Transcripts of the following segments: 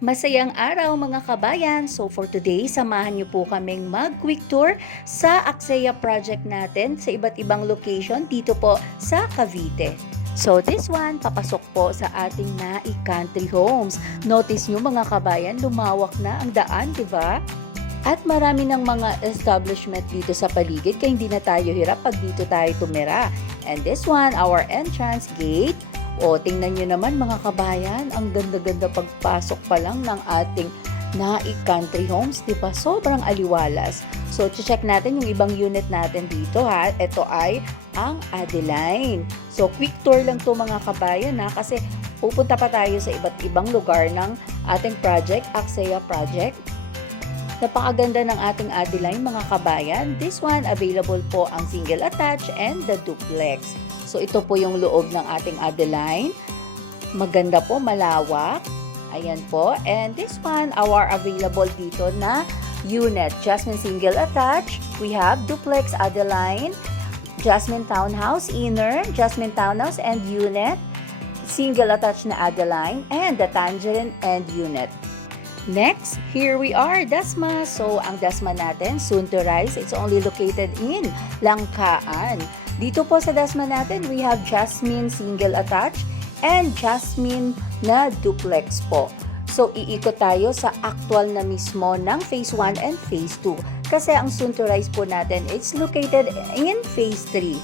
Masayang araw mga kabayan! So for today, samahan niyo po kaming mag-quick tour sa Aksaya project natin sa iba't ibang location dito po sa Cavite. So this one, papasok po sa ating Nai Country Homes. Notice niyo mga kabayan, lumawak na ang daan, di ba? At marami ng mga establishment dito sa paligid kaya hindi na tayo hirap pag dito tayo tumira. And this one, our entrance gate. O, tingnan nyo naman mga kabayan, ang ganda-ganda pagpasok pa lang ng ating Nai Country Homes, di ba? Sobrang aliwalas. So, check natin yung ibang unit natin dito ha. Ito ay ang Adeline. So, quick tour lang to mga kabayan ha, kasi pupunta pa tayo sa iba't ibang lugar ng ating project, Aksaya Project. Napakaganda ng ating Adeline mga kabayan. This one, available po ang single attach and the duplex. So, ito po yung loob ng ating Adeline. Maganda po, malawak. Ayan po. And this one, our available dito na unit. Jasmine single attach. We have duplex Adeline, Jasmine Townhouse inner, Jasmine Townhouse and unit, single attach na Adeline, and the Tangerine and unit. Next, here we are, Dasma. So, ang Dasma natin, soon to rise. It's only located in Langkaan. Dito po sa Dasma natin, we have Jasmine single attach and Jasmine na duplex po. So, iikot tayo sa actual na mismo ng Phase 1 and Phase 2. Kasi ang soon to rise po natin, it's located in Phase 3.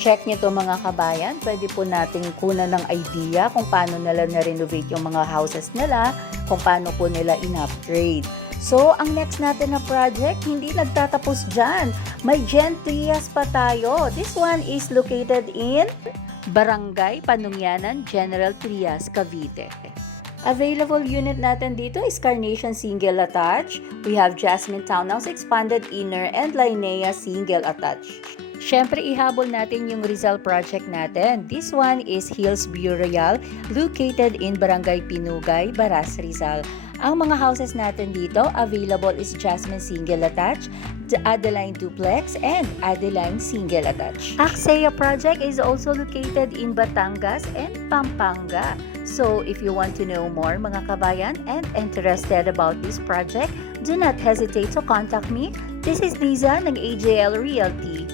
Check nyo to mga kabayan. Pwede po nating kunan ng idea kung paano nila na-renovate yung mga houses nila, kung paano po nila in-upgrade. So, ang next natin na project, hindi nagtatapos dyan. May Gen Trias pa tayo. This one is located in Barangay Panungyanan, General Trias, Cavite. Available unit natin dito is Carnation Single Attach. We have Jasmine Townhouse Expanded Inner and Linea Single Attach. Siyempre, ihabol natin yung Rizal project natin. This one is Hills View Royal, located in Barangay Pinugay, Baras, Rizal. Ang mga houses natin dito, available is Jasmine Single Attach, Adeline Duplex, and Adeline Single Attach. Aksaya project is also located in Batangas and Pampanga. So, if you want to know more mga kabayan and interested about this project, do not hesitate to contact me. This is Liza ng AJL Realty.